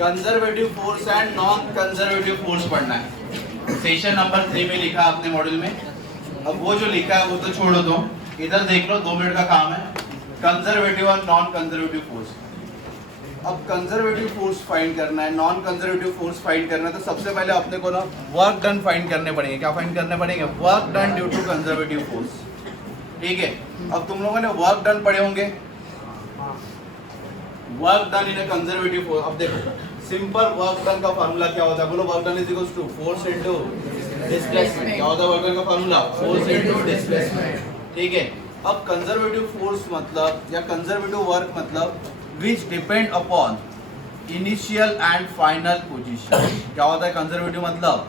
Conservative force and non conservative force पढ़ना है। Session number 3 में लिखा है अपने मॉड्यूल में। अब वो जो लिखा है वो तो छोड़ो, तो इधर देख लो, 2 मिनट का काम है। कंजर्वेटिव और नॉन कंजर्वेटिव फोर्स। अब कंजर्वेटिव फोर्स फाइंड करना है, नॉन कंजर्वेटिव फोर्स फाइंड करना है, तो सबसे पहले अपने को ना वर्क डन फाइंड करने पड़ेंगे। क्या फाइंड करने पड़ेंगे? Work done due to conservative force. ठीक है, अब तुम लोगों ने वर्क डन पढ़े होंगे, work done in a conservative force. अब देखो सिंपल वर्क डन का फार्मूला क्या होता है, बोलो। Work done is equals to force into displacement. क्या होता है वर्क डन का फार्मूला? Force into displacement. ठीक है, अब कंजर्वेटिव फोर्स मतलब या कंजर्वेटिव वर्क मतलब which depend upon initial and final position। क्या होता है कंजर्वेटिव मतलब?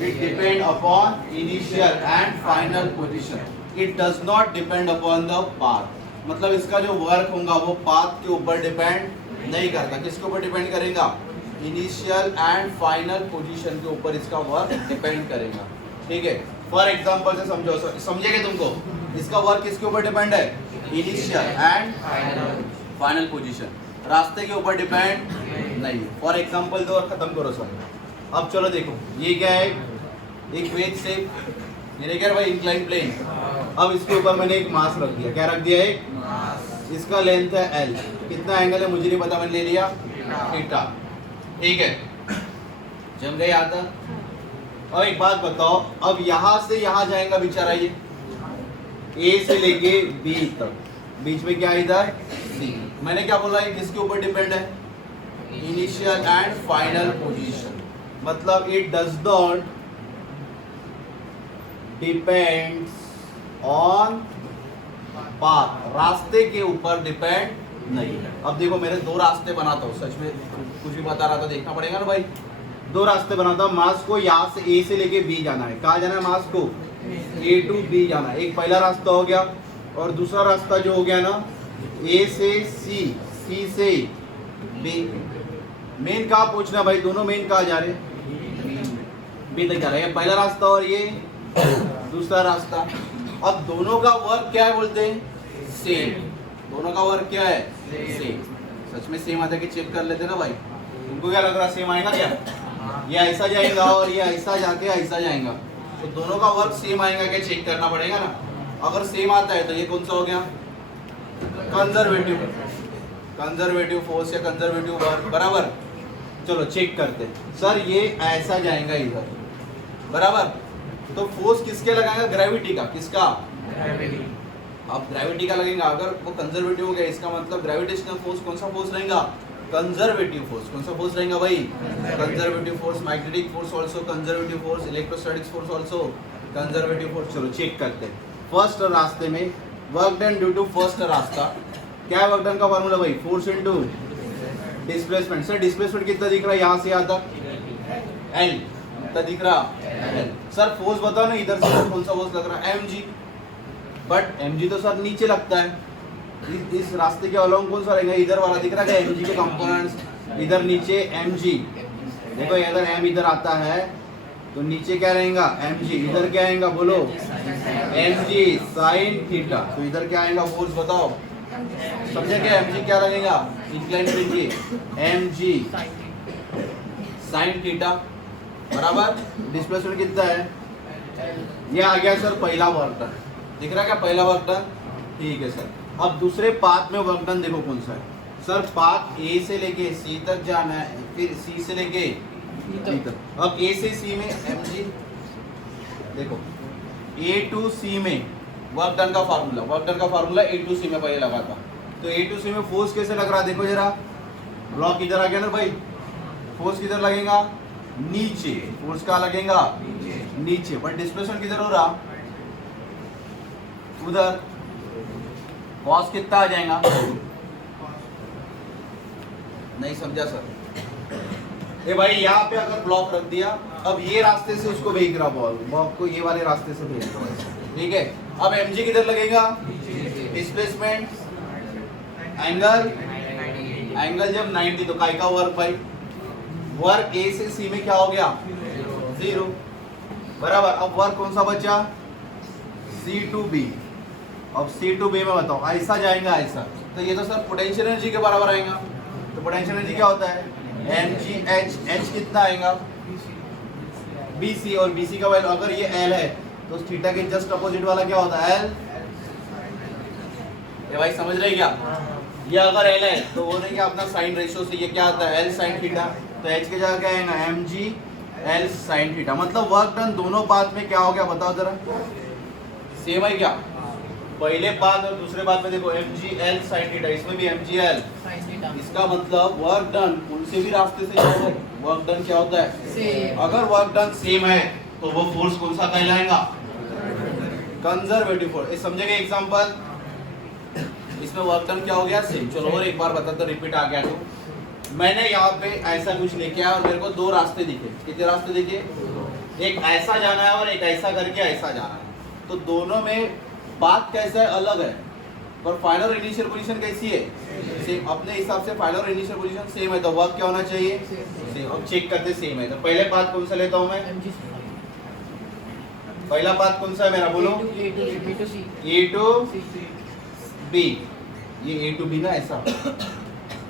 it depend upon initial and final position, it does not depend upon the path। मतलब इसका जो वर्क होगा वो पाथ के ऊपर डिपेंड नहीं करता। किसके ऊपर डिपेंड करेगा? इनिशियल एंड फाइनल पोजीशन के ऊपर इसका वर्क डिपेंड करेगा। ठीक है, फॉर एग्जांपल से समझो, समझेगा तुमको इसका वर्क किसके ऊपर डिपेंड है? इनिशियल एंड फाइनल पोजीशन, रास्ते के ऊपर डिपेंड नहीं। फॉर एग्जांपल दो और खत्म करो सब। अब चलो देखो, ये क्या है? एक वेज से मेरे क्या भाई इंक्लाइन प्लेन। अब इसके ऊपर मैंने एक मास रख दिया। क्या रख दिया? एक मास। इसका लेंथ है L। कितना एंगल है मुझे नहीं पता, मैंने ले लिया थीटा। ठीक है, जम गई आता। अब एक बात बताओ, अब यहां से यहां जाएगा बेचारा ये A से लेके B तक, बीच में क्या इधर C। मैंने क्या बोला? ये किसके ऊपर डिपेंड है? Initial and final position. मतलब it does not depends on path, रास्ते के ऊपर डिपेंड नहीं। अब देखो मेरे 2 रास्ते बनाता हूँ, सच में कुछ भी बता रहा था, देखना पड़ेगा ना भाई। 2 रास्ते बनाता हूँ। मास को यहाँ से A से लेके B जाना है। कहाँ जाना है मास को? A टू B जाना है। एक पहला रास्ता हो गया, और दूसरा रास्ता जो हो गया ना A से C, C से B। मेन कहाँ पूछना भाई? दोनों मेन कहाँ जा रहे? B तक जा रहे हैं। पहला रास्ता और ये दूसरा रास्ता। अब दोनों का वर्क क्या है बोलते हैं? सेम। दोनों का वर्क क्या है? सेम। सच में सेम आता है कि चेक कर लेते ना भाई। तुमको क्या लग रहा है सेम आएगा क्या? ये ऐसा जाएगा और ये ऐसा जाके ऐसा जाएगा, तो दोनों का वर्क सेम आएगा क्या? चेक करना पड़ेगा ना। अगर सेम आता है तो ये कौन सा हो गया? कंजर्वेटिव, कंजर्वेटिव फोर्स या कंजर्वेटिव वर्क। बराबर, चलो चेक करते हैं। सर ये ऐसा जाएगा इधर, बराबर, तो फोर्स किसके लगाएगा? ग्रेविटी का। किसका? ग्रेविटी। अब ग्रेविटी का लगेगा। अगर वो कंजर्वेटिव हो गया, इसका मतलब ग्रेविटेशनल फोर्स कौन सा फोर्स रहेगा? Conservative force. कौन सा फोर्स रहेगा भाई? Conservative force. Magnetic force also conservative force, electrostatics force also conservative force. चलो चेक करते हैं। फर्स्ट रास्ते में work done due to first रास्ता। क्या है वर्क डन का फार्मूला भाई? Force into displacement. Sir displacement कितना दिख रहा है यहाँ से यहाँ तक? L। कितना दिख रहा? L। सर फोर्स बताओ ना, इधर से कौन सा फोर्स लग रहा है? mg। बट mg तो सर नीचे लगता है। इस रास्ते के अलोंग कौन सा रहेगा? इधर वाला दिख रहा है mg के कंपोनेंट्स। इधर नीचे mg, देखो अगर m इधर आता है तो नीचे क्या रहेगा? mg। इधर क्या आएगा बोलो? mg sign theta. तो इधर क्या आएगा फोर्स बताओ? समझे क्या? mg क्या लगेगा? इंक्लाइन प्लेन की mg साइन थीटा, बराबर। डिस्प्लेसमेंट कितना है? ये आ गया सर पहला वर्क डन। दिख रहा क्या पहला वर्क डन? ठीक है सर। अब दूसरे पाथ में वर्क डन देखो कौन सा है? सर पाथ A से लेके C तक जाना है, फिर C से लेके D तक। अब A से C में mg, देखो A टू C में वर्क डन का फार्मूला, वर्क डन का फार्मूला A टू C में पहले लगा था। तो A टू C में फोर्स कैसे लग रहा है? देखो जरा, ब्लॉक इधर आ गया ना भाई। फोर्स किधर लगेगा? नीचे। फोर्स कहाँ लगेगा? नीचे। बट डिस्प्लेसमेंट किधर हो रहा? उधर। कॉस कितना आ जाएगा? नहीं समझा सर। ये भाई यहाँ पे अगर ब्लॉक रख दिया, अब ये रास्ते से उसको भेज रहा बॉल को, ये वाले रास्ते से भेज रहा। ठीक है, अब mg किधर लगेगा? डिस्प्लेसमेंट एंगल, एंगल जब 90, तो काय का वर्क भाई? वर्क A से C में क्या हो गया? 0, बराबर। अब वर्क कौन सा बचा? C to B। अब C टू B में बताओ ऐसा जाएगा ऐसा, तो ये तो सर पोटेंशियल एनर्जी के बराबर आएगा। तो पोटेंशियल एनर्जी क्या होता है? एम जी एच, एच कितना आएगा बी सी, और बी सी का वैल्यू अगर ये एल है तो थीटा के जस्ट अपोजिट वाला क्या होता है एल। ये भाई समझ रहे क्या, ये अगर एल है तो वो नहीं क्या अपना साइन रेशियो से ये क्या आता है एल साइन थीटा, तो एच के जगह क्या आएगा M G L sine theta. मतलब वर्क डन दोनों पाथ में क्या हो गया बताओ जरा, सेम है क्या, पहले पाथ और दूसरे पाथ में देखो M G L sine theta, इसमें भी एम जी एल, इसका मतलब वर्क डन कौन से भी रास्ते से जाओ वर्क डन क्या होता है, अगर वर्क डन सेम है तो वो फोर्स कौन सा कहलाएगा, कंजर्वेटिव फोर्स। समझेंगे एग्जांपल, इसमें वर्क डन क्या हो गया सेम। चलो और एक बार बता तो रिपीट आ गया, तो मैंने यहाँ पे ऐसा कुछ लेके आया और मेरे को दो रास्ते दिखे, कितने रास्ते दिखे, एक ऐसा जाना है और एक ऐसा करके ऐसा जाना है, तो दोनों में बात कैसा है अलग है, पर फाइनल और इनिशियल पोजीशन कैसी है सेम। अपने हिसाब से फाइनल और इनिशियल पोजीशन सेम है तो वर्क क्या होना चाहिए सेम। अब चेक करते सेम है तो पहले पाथ कौन सा लेता हूँ मैं, पहला पाथ कौन सा है मेरा बोलो, ए टू बी, ये ए टू बी ना ऐसा,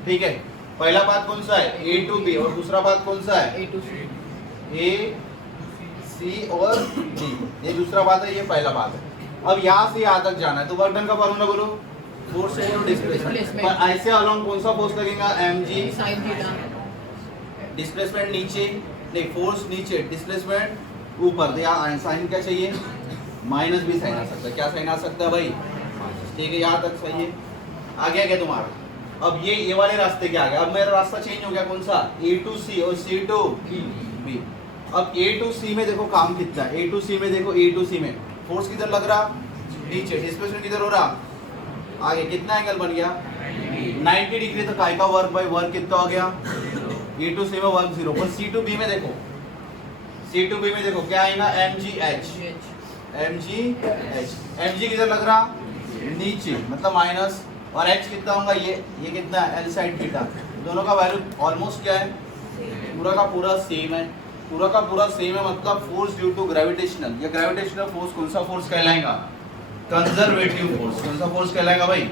ठीक है। पहला पाथ कौन सा है ए टू बी, और दूसरा पाथ कौन सा है ए सी और डी, ये दूसरा पाथ है, ये पहला पाथ है। अब यहाँ से यहाँ तक जाना है तो वर्क डन का फॉर्मूला बोलो, फोर्स इनटू डिस्प्लेसमेंट, पर ऐसे अलोंग कौन सा फोर्स लगेगा M G sine theta, displacement नीचे नहीं, फोर्स नीचे डिस्प्लेसमेंट ऊपर, तो यहाँ साइन क्या चाहिए माइनस भी साइन आ सकता है, क्या साइन आ सकता है भाई, ठीक है यहाँ तक सही है। आ गया क्या तुम्हारा, अब ये वाले रास्ते क्या आ गया, अब मेरा रास्ता चेंज हो गया कौन सा ए टू सी और सी टू बी। अब ए टू सी में देखो काम कितना है, ए टू सी में देखो, ए टू सी में फोर्स किधर लग रहा नीचे, डिस्प्लेसमेंट किधर हो रहा आगे, कितना एंगल बन गया 90 डिग्री, तो काय का वर्क भाई, वर्क कितना हो गया ए टू सी में वर्क 0, पर सी टू बी में देखो, सी टू बी में देखो क्या आएगा M G H, M G H, M G किधर लग रहा नीचे मतलब माइनस, और एच कितना होगा ये कितना है एल साइन थीटा, दोनों का वैल्यू ऑलमोस्ट क्या है पूरा का पूरा सेम है, पूरा का पूरा सेम है, मतलब फोर्स ड्यू टू ग्रेविटेशनल, ये ग्रेविटेशनल फोर्स कौन सा फोर्स कहलाएगा कंजर्वेटिव फोर्स, कौन सा फोर्स कहलाएगा भाई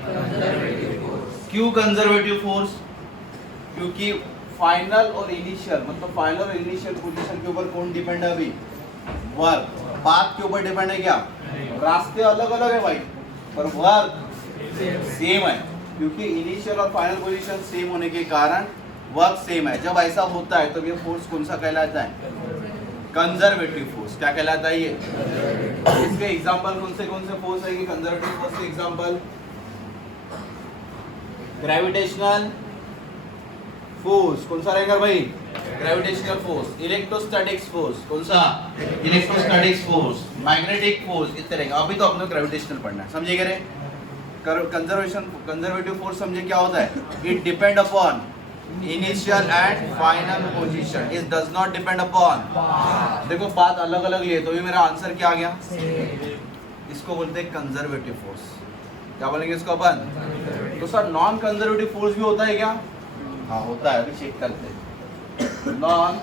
क्यों कंजर्वेटिव फोर्स, क्योंकि फाइनल और इनिशियल मतलब फाइनल और इनिशियल पोजीशन के ऊपर कौन डिपेंड है अभी, वर्क, पाथ के ऊपर डिपेंड है क्या, रास्ते अलग अलग है भाई पर वर्क सेम है, क्योंकि इनिशियल और फाइनल पोजीशन सेम होने के कारण वर्क सेम है। जब ऐसा होता है तो ये फोर्स कौन सा कहलाता है कंजर्वेटिव फोर्स, क्या कहलाता है ये, इसके एग्जांपल कौन से फोर्स है कंजर्वेटिव फोर्स के एग्जांपल, ग्रेविटेशनल फोर्स कौन सा रहेगा भाई, ग्रेविटेशनल फोर्स, इलेक्ट्रोस्टैटिक्स फोर्स कौन सा इलेक्ट्रोस्टैटिक्स फोर्स, मैग्नेटिक फोर्स, इस तरह का। अभी तो अपने ग्रेविटेशनल पढ़ना है, समझे क्या कंजर्वेटिव फोर्स समझे क्या होता है, it depend upon initial and final position, it does not depend upon, देखो बात अलग अलग लिए तो भी मेरा आंसर क्या आ गया, इसको बोलते हैं कंजर्वेटिव फोर्स, क्या बोलेंगे इसको अपन, तो सर नॉन कंजर्वेटिव फोर्स भी होता है क्या, हाँ होता है, अभी चेक करते हैं। नॉन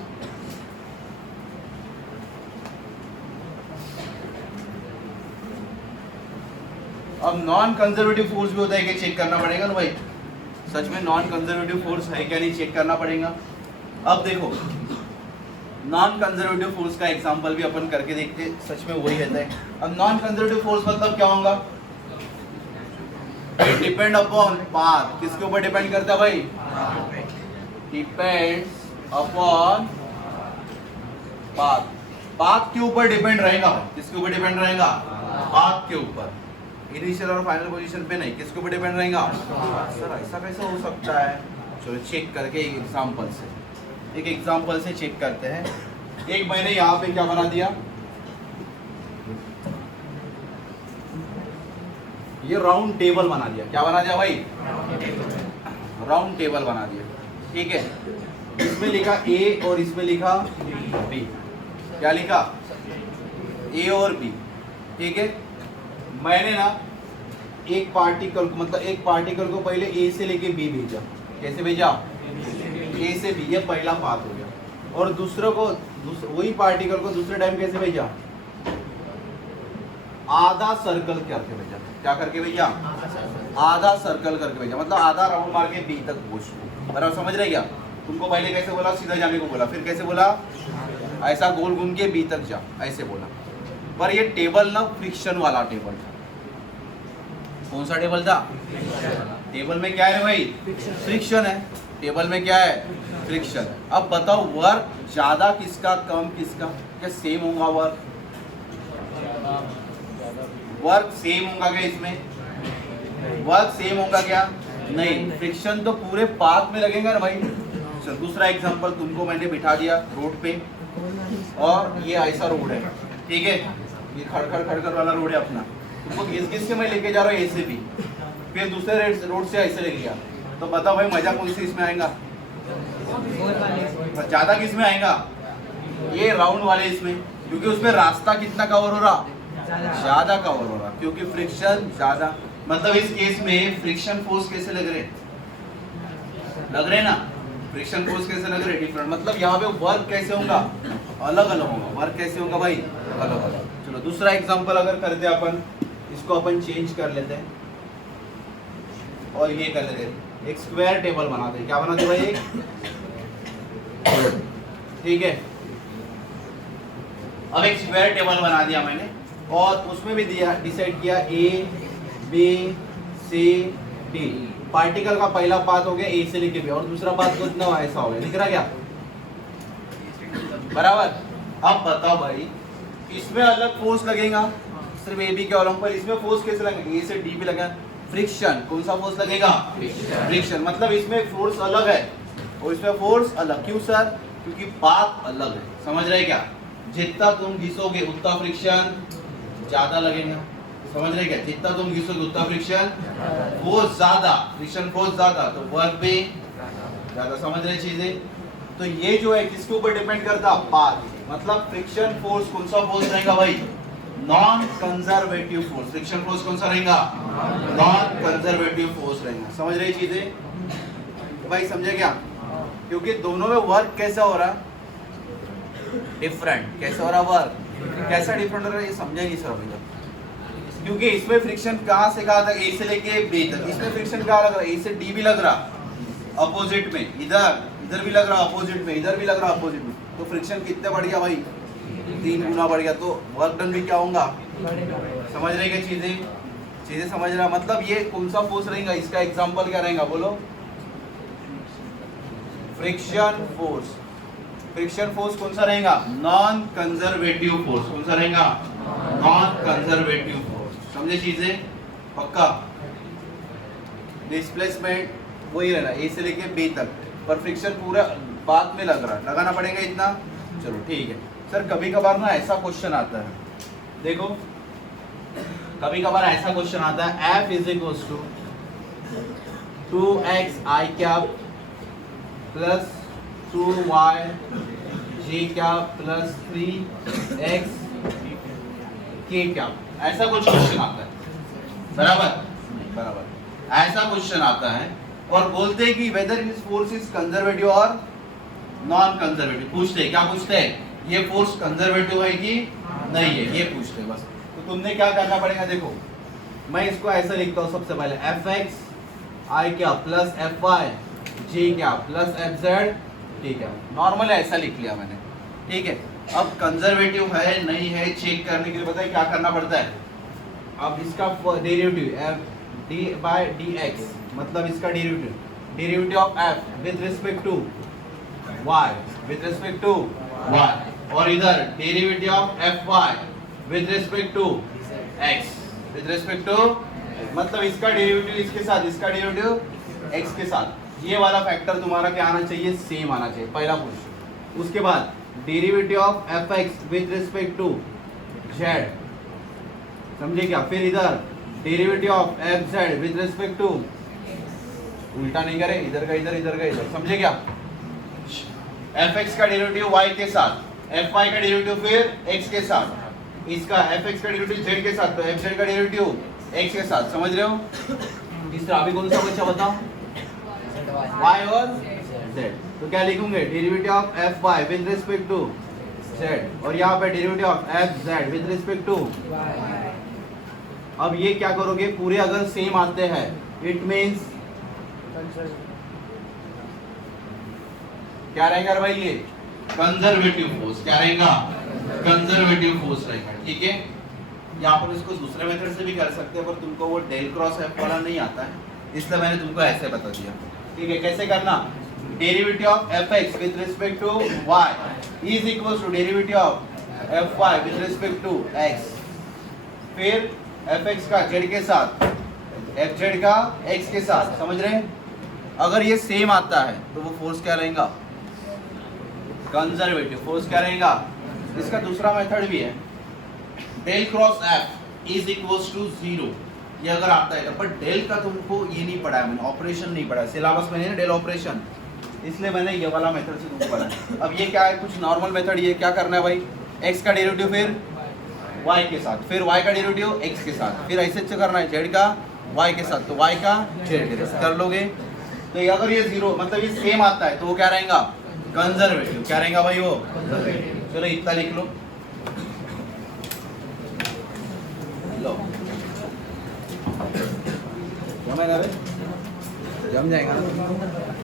अब नॉन कंजर्वेटिव फोर्स भी होता है क्या, चेक करना पड़ेगा ना भाई, सच में नॉन कंजर्वेटिव फोर्स है क्या नहीं चेक करना पड़ेगा। अब देखो नॉन कंजर्वेटिव फोर्स का एग्जांपल भी अपन करके देखते हैं, सच में वही रहता है। अब नॉन कंजर्वेटिव फोर्स मतलब क्या होगा, डिपेंड अपॉन पाथ, किसके ऊपर डिपेंड करता है भाई, डिपेंड्स अपॉन पाथ, पाथ के ऊपर डिपेंड रहेगा, किसके ऊपर डिपेंड रहेगा, पाथ के ऊपर, इनिशियल और फाइनल पोजीशन पे नहीं, किसके ऊपर डिपेंड रहेगा, सर ऐसा कैसा हो सकता है, चलो चेक करके एक एग्जांपल से चेक करते हैं। एक मैंने यहाँ पे क्या बना दिया, ये राउंड टेबल बना दिया, क्या बना दिया भाई, राउंड टेबल बना दिया, ठीक है। इसमें लिखा ए और इसमें लिखा बी, क्या लिखा ए और बी, ठीक है। मैंने ना एक पार्टिकल को मतलब एक पार्टिकल को पहले ए से लेके बी भेजा, कैसे भेजा, ए से बी, ये पहला पाथ हो गया, और दूसरे को वही पार्टिकल को दूसरे टाइम कैसे भेजा, आधा सर्कल करके भेजा, क्या करके भेजा, आधा सर्कल करके भेजा, मतलब आधा राउंड मार के बी तक पहुंच, बराबर समझ रहे क्या। तुमको पहले कैसे बोला, सीधा जाने को बोला, फिर कैसे बोला, ऐसा गोल घूम के बी तक जा, ऐसे बोला। पर ये टेबल ना फ्रिक्शन वाला टेबल था। कौन सा टेबल था? टेबल में क्या है भाई? फ्रिक्शन है। टेबल में क्या है? फ्रिक्शन है। अब बताओ वर्क ज्यादा किसका, कम किसका? क्या सेम होगा वर्क? वर्क सेम होगा क्या इसमें? वर्क सेम होगा क्या? नहीं, फ्रिक्शन तो पूरे पाथ में लगेगा ना भाई। चल दूसरा एग्जांपल, तुमको मैंने बिठा दिया रोड पे और ये ऐसा रोड है, ठीक है, ये खड़खड़ खड़खड़ वाला रोड है अपना, तुमको घिस घिस के मैं लेके जा रहा हूँ ऐसे भी, फिर दूसरे रोड से ऐसे लेके गया, तो बताओ भाई मजा कौन सी इसमें आएगा? ज्यादा किस में आएगा? ये राउंड वाले इसमें, क्योंकि उसमें रास्ता कितना कवर हो रहा? ज्यादा कवर हो रहा, क्योंकि फ्रिक्शन ज्यादा। मतलब इस केस में फ्रिक्शन फोर्स कैसे लग रहे ना, फ्रिक्शन फोर्स कैसे लग रहे? डिफरेंट। मतलब यहाँ पे वर्क कैसे होगा? अलग अलग होगा। वर्क कैसे होगा भाई? अलग अलग। चलो दूसरा एग्जांपल अगर करते अपन, इसको अपन चेंज कर लेते हैं और ये कर लेते हैं, एक स्क्वायर टेबल बनाते हैं। क्या बनाते भाई? ठीक है, अब एक स्क्वायर टेबल बना दिया मैंने और उसमें भी दिया, डिसाइड किया A B C D. Particle का पहला पाथ हो गया ए से लेके बी और दूसरा पाथ कितना ऐसा हो गया, दिख रहा क्या? बराबर। अब बताओ भाई इसमें अलग फोर्स लगेगा सिर्फ ए बी के कॉलम पर, इसमें फोर्स कैसे लगेगा? ए से डी पे लगा फ्रिक्शन। कौन सा फोर्स लगेगा? फ्रिक्शन। मतलब इसमें फोर्स अलग है और इसमें फोर्स अलग। क्यों सर? क्योंकि पाथ अलग है। समझ रहे क्या? जितना तुम घिसोगे उतना फ्रिक्शन ज्यादा लगेगा। समझ रहे क्या? जितना तुम घिसोगे उतना फ्रिक्शन फोर्स ज्यादा, फ्रिक्शन फोर्स ज्यादा, तो वर्क भी ज्यादा। समझ रहे चीजें? तो ये जो है किसके ऊपर डिपेंड करता? पाथ। मतलब फ्रिक्शन फोर्स कौन सा फोर्स रहेगा भाई? Non conservative force. Friction force कौन सा रहेगा? नॉन कंजर्वेटिव फोर्स रहेगा। समझ रही चीजें तो भाई? समझे क्या? क्योंकि दोनों में वर्क कैसा हो रहा? डिफरेंट। कैसा हो रहा वर्क? कैसा डिफरेंट हो रहा है ये समझा नहीं सर अभी तक। क्योंकि इसमें फ्रिक्शन कहां से कहां तक? ए से लेके बी तक। इसमें फ्रिक्शन कहां लग रहा है? ए से डी भी लग रहा अपोजिट में, इधर भी लग रहा अपोजिट में, इधर भी लग रहा अपोजिट में। तो फ्रिक्शन कितने बढ़ गया भाई? 3 गुना बढ़ गया। तो वर्क डन भी क्या होगा? समझ रहे क्या चीजें समझ रहा? मतलब ये कौन सा फोर्स रहेगा? इसका एग्जांपल क्या रहेगा बोलो? Friction force. फ्रिक्शन फोर्स कौन सा रहेगा? Non conservative force. कौन सा रहेगा? Non conservative force. समझे चीजें? पक्का? डिस्प्लेसमेंट वही रहना ए से लेके बी तक, पर फ्रिक्शन पूरा पाथ में लग रहा, लगाना पड़ेगा इतना। चलो ठीक है सर। कभी कभार ना ऐसा क्वेश्चन आता है, देखो कभी कभार ऐसा क्वेश्चन आता है, F is equals to 2x i cap plus 2y j cap plus 3x k cap. ऐसा कुछ क्वेश्चन आता है, बराबर ऐसा क्वेश्चन आता है और बोलते हैं कि whether this force is conservative और नॉन कंजर्वेटिव। पूछते हैं, क्या पूछते हैं? ये फोर्स कंजर्वेटिव है कि नहीं है, ये पूछते हैं बस। तो तुमने क्या करना पड़ेगा? देखो मैं इसको ऐसा लिखता हूँ सबसे पहले, fx i क्या प्लस fy j क्या प्लस fz, ठीक है, नॉर्मल ऐसा लिख लिया मैंने, ठीक है। अब कंजर्वेटिव है नहीं है चेक करने के लिए पता है क्या करना पड़ता है? अब इसका derivative f d by dx, मतलब इसका derivative of f with respect to y, with respect to y, और इधर derivative of fy with respect to x, with respect to, मतलब इसका डेरिवेटिव इसके साथ, इसका डेरिवेटिव x के साथ। ये वाला फैक्टर तुम्हारा क्या आना चाहिए? सेम आना चाहिए, पहला क्वेश्चन। उसके बाद derivative of fx with respect to z, समझे क्या? फिर इधर derivative of fz with respect to, उल्टा नहीं करे, इधर का इधर, इधर का इधर, समझे क्या? fx का डेरिवेटिव y के साथ, fy का डेरिवेटिव फिर x के साथ, इसका fx का डेरिवेटिव z के साथ, तो fz का डेरिवेटिव x के साथ। समझ रहे हो? तीसरा अभी कौन सा बच्चा बताओ? y और z। तो क्या लिखूंगे? Derivative of fy with respect to z, और यहाँ पे derivative of fz with respect to. अब ये क्या करोगे? पूरे अगर सेम आते हैं इट मींस क्या रहेगा भाई ये कंजर्वेटिव फोर्स, क्या रहेगा कंजर्वेटिव फोर्स रहेगा, ठीक है। यहाँ पर इसको दूसरे मेथड से भी कर सकते हैं पर तुमको वो डेल क्रॉस एफ वाला नहीं आता है, इसलिए मैंने तुमको ऐसे बता दिया, ठीक है। कैसे करना, derivative of F X with respect to Y is equal to derivative of F Y with respect to X, फिर एफ एक्स का जेड के साथ, एफ जेड का एक्स के साथ, समझ रहे हैं। अगर ये सेम आता है तो वो फोर्स क्या रहेगा कंजर्वेटिव फोर्स, क्या रहेगा। इसका दूसरा मेथड भी है, del cross F is equals to 0, ये अगर आता है पर डेल का तुमको ये नहीं पढ़ा है, मैंने ऑपरेशन नहीं पढ़ा है सिलेबस में, नहीं डेल ऑपरेशन, इसलिए मैंने ये वाला मेथड से तुमको पढ़ा। अब ये क्या है, कुछ नॉर्मल मेथड, ये क्या करना है भाई, x का डेरिवेटिव फिर y के साथ, फिर y का डेरिवेटिव x के साथ, फिर ऐसे करना है z का y के साथ, तो y का z के साथ कर लोगे। तो ये अगर ये 0 मतलब ये सेम आता है तो वो क्या रहेगा कंजर्वेटिव, क्या रहेगा भाई वो। चलो इतना लिख लो, जम जाएगा।